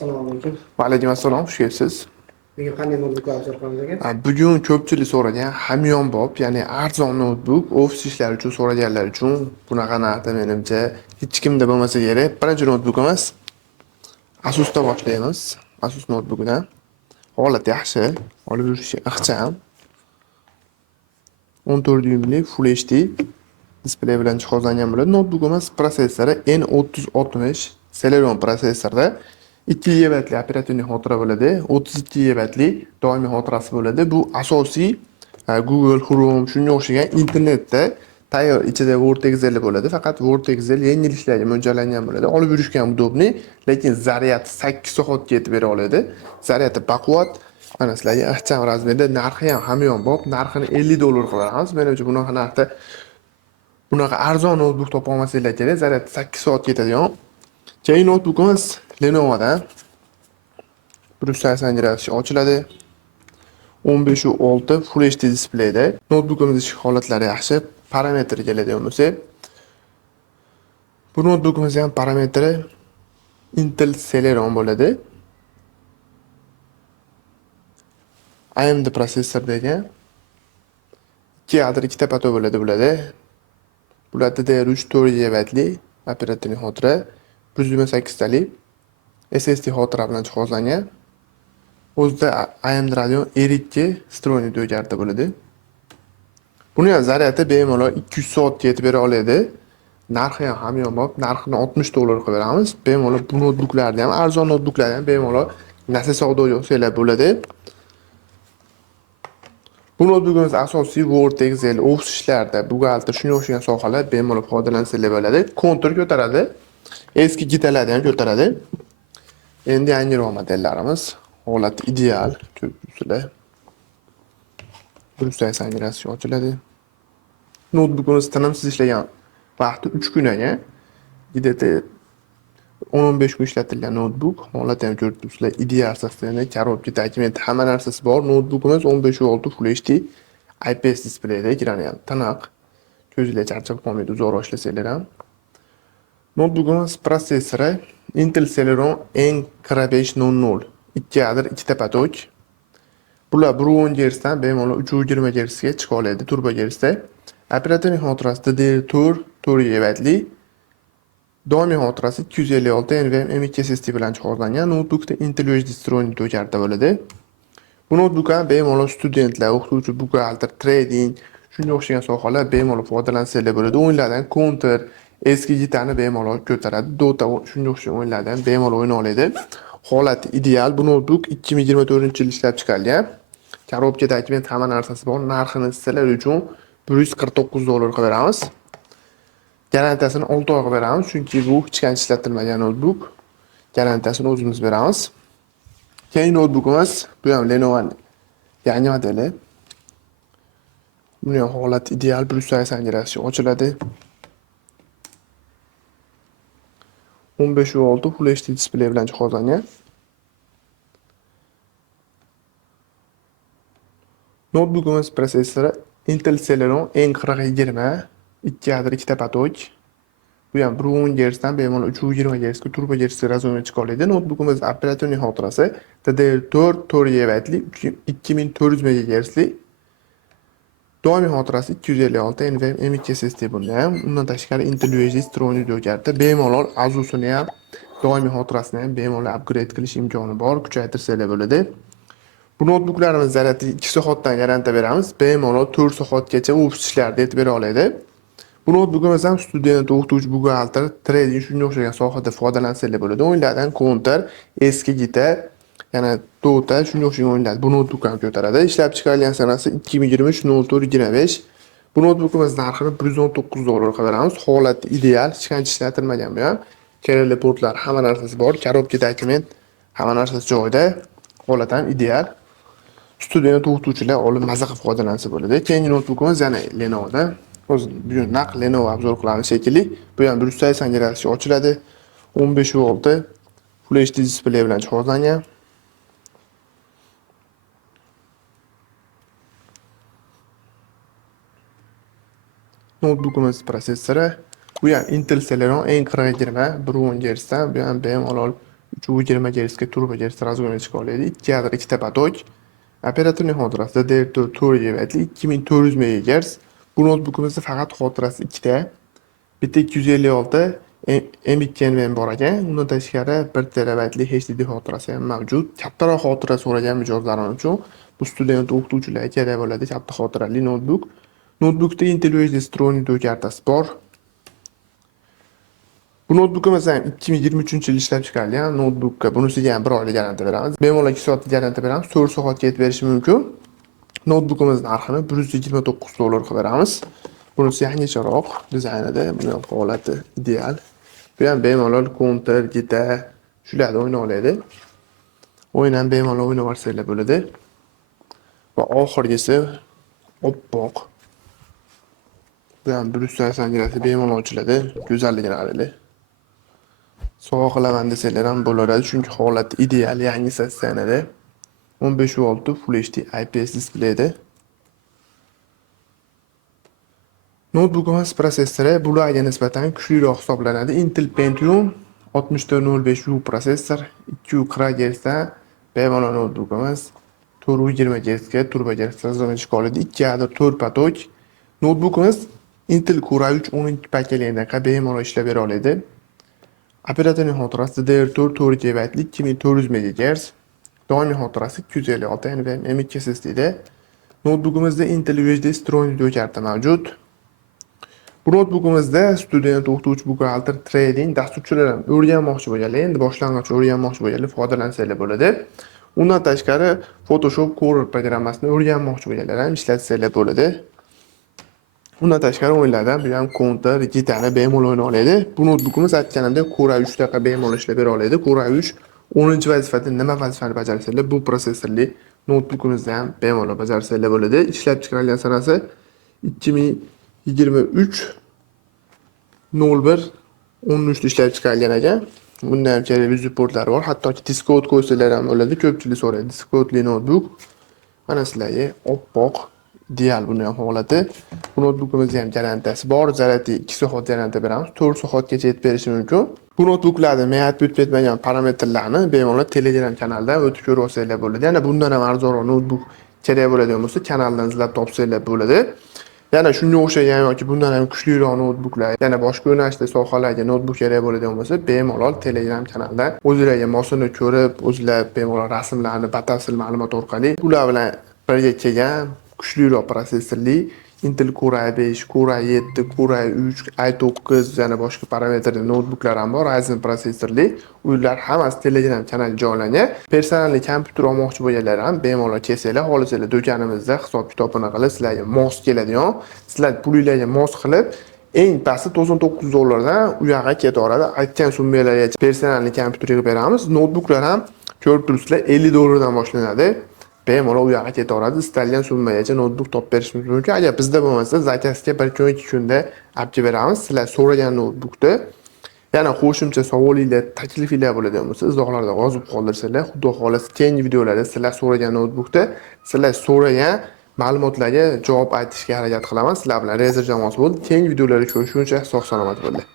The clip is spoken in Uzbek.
Assalomu alaykum. Va alaykum assalom, xush kelibsiz. Bugun qanday noutbuklar obzor qilamiz aka? Bugun ko'pchilik so'ragan hamyonbop, ya'ni arzon noutbuk, ofis ishlari uchun so'raganlar uchun bunaqa narxda menimcha hech kimda bo'lmasa kerak. Birinchi noutbuk emas. Asus'da boshlaymiz. Asus noutbukidan. Holat yaxshi, olib yurishi ixcham. 14 dyuymli Full HD displey bilan jihozlangan bo'ladi. Noutbukimiz protsessori N3060 Celeron prosessorda 2 GB'li operativ xotira bo'ladi, 32 GB'li doimiy xotirasi bo'ladi. Bu asosiy Google, Chrome shunga o'xshagan internetda tayyor ichida Word.exe bo'ladi. Faqat Word.exe yengil ishlarga mo'ljallangan bo'ladi. Olib yurishga ham udobniy, lekin zaryadi 8 soatga yetib bera oladi. Zaryadi baquvvat. Mana sizlarga ixcham razmerda narxi ham hamyonbop. Narxini $50 qilamiz. Menimcha bunaqa narxda bunaqa arzon noutbuk topa olmasanglar kerak. Zaryadi 8 soat ketadigan. Keyingi noutbukimiz Lenovo'dan 180 grafish ochiladi. 15.6 Full HD displeyda. Noutbukimiz ichki holatlari yaxshi. Parametri keladigan bo'lsak, bu noutbukimiz ham parametri Intel Celeron bo'ladi. AMD prosessordagan 2 yadro 2 pato bo'ladi bularda. Bularda DDR3 4 GB'li operativ xotira, 128 talik SSD xotira bilan jihozlangan. O'zida AMD Radeon R2 встроенный videokarta bo'ladi. Buni ham zaryadi bemalol 200 soatga yetib bera oladi. Narxi ham hamyonbop. Narxini $60 qilib beramiz. Bemalol bu noutbuklarni ham, arzon noutbuklarni ham bemalol nasl savdo qilsanglar bo'ladi. Bu noutbukimiz asosiy Word, Excel, ofis ishlarida, buxgalter shunga o'xshagan sohalar bemalol foydalansanglar bo'ladi. Kontur ko'taradi. Eski gitalarni ham ko'taradi. Endi yangiroq modellarimiz. Holati ideal. Ko'rsizlar. 180 grafish ochiladi. Noutbukimiz tinimsiz ishlagan vaqti 3 kun ekan. Gideta 10-15 kun ishlatilgan noutbuk. Holati ham ko'rsizlar ideal sostavda, korobka, dokument hamma narsasi bor. Noutbukimiz 15.6 Full HD IPS displeyda, ekrani ham tiniq. Ko'zinglar charchab qolmaydi uzoq ishlasanglar ham. Noutbukimiz protsessori Intel Celeron N4500 2 yadro 2 patok. Bular 110 Hz dan bemalol 320 Hz ga chiqa oladi turbo Hzda. Operativ xotirasi DDR4 4 GB'li. Doimiy xotirasi 256 NVMe M.2 SSD bilan jihozlangan. Noutbukda Intel UHD встроенный videokarta bo'ladi. Bu noutbukka bemalol studentlar, o'qituvchi, buxgalter, trading shunga o'xshagan sohalar bemalol foydalansanglar bo'ladi. O'yinlardan Counter, eski gitani bemalol ko'taradi. Dota shunga o'xshagan o'yinlardan bemalol o'yna oladi. Holati ideal. Bu noutbuk 2024-yil ishlab chiqarilgan. Korobka, dokument hamma narsasi bor. Narxini sizlar uchun $149 qilib beramiz. Garantiyasini 6 oy qilib beramiz, chunki bu hech qancha ishlatilmagan noutbuk. Garantiyasini o'zimiz beramiz. Keyingi noutbukimiz bu ham Lenovo'ning yangi modeli. Buni ham holati ideal, 180 grafish ochiladi. 15.6 Full HD displey bilan jihozlangan. Noutbukimiz protsessori Intel Celeron N4020 2 yadro 2 patok. Bu ham 110 Hz dan bemalol 320 Hz ga turbo Hz razonga chiqa oladi. Noutbukimiz operativ xotirasi DDR4 4 GB'li 2400 MHzli. Doimiy xotirasi 256 NVMe M.2 SSD bunda ham. Undan tashqari Intel UHD встроенный videokarta. Bemalol Asus'ini ham, doimiy xotirasini ham bemalol upgrade qilish imkoni bor. Kuchaytirsalar bo'ladi. Bu noutbuklarimiz zaryadi 2 soatdan garantiya beramiz. Bemalol 4 soatgacha ofis ishlarida yetib bera oladi. Bu noutbukimiz ham student, o'qituvchi, buxgalter, trading shunga o'xshagan sohada foydalansanglar bo'ladi. O'yinlardan Counter, eski gita, yana Dota shunga o'xshagan o'yinlar bu noutbuk ham ko'taradi. Ishlab chiqarilgan sanasi 2023-04-25. Bu noutbukimiz narxini $119 qilib beramiz. Holati ideal, hech qancha ishlatilmagan bu ham. Kerakli portlar, hamma narsasi bor. Korobka, dokument hamma narsasi joyida. Holat ham ideal. Student, o'qituvchilar olib maza qilib foydalansa bo'ladi. Keyingi noutbukimiz yana Lenovo'dan. Bugun naq Lenovo obzor qilamiz shekilli. Bu ham 180 grafish ochiladi. 15.6 Full HD displey bilan jihozlangan. Noutbukimiz protsessori bu ham Intel Celeron N4020 110 Hz dan, bu ham bemalol 320 Hz ga turbo Hz razgona chiqa oladi. 2 yadro 2 patok. Operatorning xotirasi DDR4 4 GB 2400 MHz. Bu notebookimizda faqat xotirasi 2 ta. Bitta 256 M2 NVMe bor ekan. Undan tashqari 1 terabaytlik HDD xotirasi ham mavjud. Kattaroq xotira so'ragan mijozlarim uchun bu student o'qituvchilarga kerak bo'ladi katta xotirali notebook. Notebookda Intel UHD Stronic kartasi bor. Bu notebookimiz ham 2023-yil ishlab chiqarilgan notebookka. Bunisiga ham 1 oylik garantiya beramiz. Bemalol 2 soatlik garantiya beramiz. 4 soatga yetib berishi mumkin. Notebookimiz narxini $129 qilib beramiz. Bunisi yangicharoq dizaynida, buni holati ideal. Bu ham bemalol counter, gitar shularda o'yna oladi. O'yin ham bemalol o'ynab olsanglar bo'ladi. Va oxirgisi oppoq. Bu ham 180 gradusda bemalol ochiladi. Go'zalligini qaranglar. Sovg'a qilaman desanglar ham bo'laveradi, chunki holati ideal, yangi sotsiyada. 15 volt Full HD IPS displeyda. Notebookimiz protsessori bularga nisbatan kuchliroq hisoblanadi. Intel Pentium 6405U protsessor, 240 Hz da bemalol notebookimiz 420 Hz ga turbo Hz razgona chiqa oladi. 2 yadro 4 patok. Notebookimiz Intel Core i3 10 paketligidaqa bemalol ishlab bera oladi. Operatorning xotirasi DDR4 4 GB 2400 MHz. Doimiy xotirasi 256 NVMe M2 SSD. Notebookimizda Intel UHD Stronic karta mavjud. Bu notebookimizda student o'qituvchi buxgalter trading dasturchilar ham o'rganmoqchi bo'lganlar, endi boshlang'ich o'rganmoqchi bo'lganlar foydalansanglar bo'ladi. Undan tashqari Photoshop Core programmasini o'rganmoqchi bo'lganlar ham ishlatsanglar bo'ladi. Undan tashqari o'yinlardan bu ham counter, gitarni bemalol o'yna oladi. Bu notebookimiz aytganimdek Core i3 daqa bemalol ishlab bera oladi. Core i3 10-vazifada nima vazifani bajarsanglar, bu prosessorli notebookimizda ham bemalol bajarsanglar bo'ladi. Ishlab chiqarilgan sanasi 2023/01/13 ishlab chiqarilgan ekan. Bunda ham kerakli supportlar bor. Hattoki Discord qo'ysalar ham bo'ladi. Ko'pchilik so'raydi Discordli notebook. Mana sizlarga oppoq ideal buni ham holati. Bu notebookimizda ham garantiyasi bor. Zarati 2 soat garantiya beramiz. 4 soatgacha yetib berishi mumkin. Bu notebooklarda men aytib o'tmagan parametrlarni bemalol Telegram kanalida o'tib ko'rib olsanglar bo'ladi. Yana bundan ham arzonroq notebook kerak bo'ladigan bo'lsa, kanaldan izlab topsanglar bo'ladi. Yana shunga o'xshagan yoki bundan ham kuchliroq notebooklar, yana boshqa yo'nalishda sohalarga notebook kerak bo'ladigan bo'lsa, bemalol Telegram kanalda o'zlariga mosini ko'rib, o'zlar bemalol rasmlarni batafsil ma'lumot orqali ular bilan birga kelgan kuchliroq prosessorli Intel Core i5, Core i7, Core i3, i9 yana boshqa parametrli notebooklar ham bor, Ryzen prosessorli. Ular hammasi Telegram kanaliga joylangan. Personalli kompyuter olmoqchi bo'lganlar ham bemalol kelsanglar, xohlasanglar do'konimizda hisob-kitobini qilib, sizlarga mos keladigan, sizlar pulinglarga mos qilib, eng pasti $99 dan u yoqqa ketaveradi. Aytgan summalarga personalli kompyuter qilib beramiz. Notebooklar ham ko'rib turibsizlar, $50 dan boshlanadi. Bemalol u yoqqa ketaveradi. Istalgan summagacha notebook topib berishimiz mumkin. Agar bizda bo'lmasa, zakazga 1-2 kunda olib kelib beramiz. Sizlar so'ragan notebookni yana qo'shimcha savolinglar, taklifinglar bo'ladigan bo'lsa, izohlarda yozib qoldirsanglar, xudo xolasa keyingi videolarda sizlar so'ragan notebookda sizlar so'ragan ma'lumotlarga javob aytishga harakat qilaman. Sizlar bilan Razer jamoasi bo'ldi. Keyingi videolarda ko'rishguncha sog' salomat bo'ling.